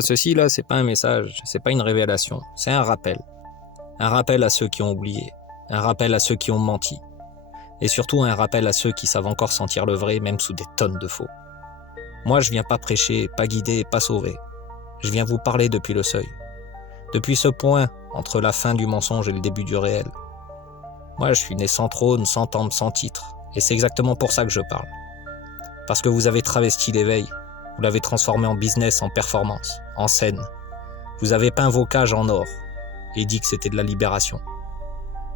Ceci là, c'est pas un message, c'est pas une révélation, c'est un rappel. Un rappel à ceux qui ont oublié, un rappel à ceux qui ont menti, et surtout un rappel à ceux qui savent encore sentir le vrai, même sous des tonnes de faux. Moi, je viens pas prêcher, pas guider, pas sauver. Je viens vous parler depuis le seuil. Depuis ce point, entre la fin du mensonge et le début du réel. Moi, je suis né sans trône, sans temple, sans titre, et c'est exactement pour ça que je parle. Parce que vous avez travesti l'éveil, vous l'avez transformé en business, en performance, en scène. Vous avez peint vos cages en or, et dit que c'était de la libération.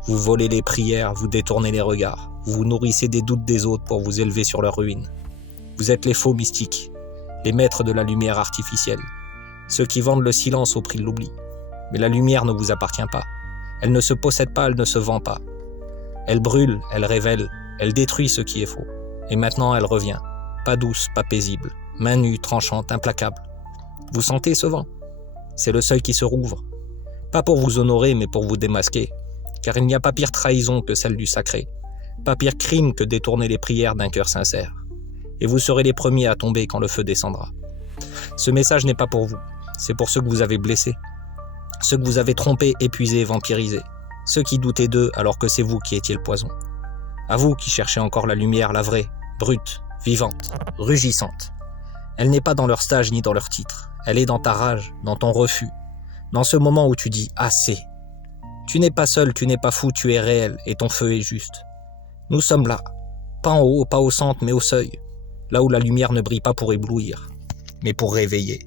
Vous volez les prières, vous détournez les regards, vous vous nourrissez des doutes des autres pour vous élever sur leur ruine. Vous êtes les faux mystiques, les maîtres de la lumière artificielle, ceux qui vendent le silence au prix de l'oubli. Mais la lumière ne vous appartient pas. Elle ne se possède pas, elle ne se vend pas. Elle brûle, elle révèle, elle détruit ce qui est faux. Et maintenant elle revient, pas douce, pas paisible, main nue, tranchante, implacable. Vous sentez ce vent? C'est le seuil qui se rouvre. Pas pour vous honorer, mais pour vous démasquer. Car il n'y a pas pire trahison que celle du sacré. Pas pire crime que détourner les prières d'un cœur sincère. Et vous serez les premiers à tomber quand le feu descendra. Ce message n'est pas pour vous, c'est pour ceux que vous avez blessés. Ceux que vous avez trompés, épuisés, vampirisés. Ceux qui doutaient d'eux alors que c'est vous qui étiez le poison. À vous qui cherchez encore la lumière, la vraie, brute, vivante, rugissante. Elle n'est pas dans leur stage ni dans leur titre. Elle est dans ta rage, dans ton refus. Dans ce moment où tu dis « assez ». Tu n'es pas seul, tu n'es pas fou, tu es réel et ton feu est juste. Nous sommes là, pas en haut, pas au centre, mais au seuil. Là où la lumière ne brille pas pour éblouir, mais pour réveiller.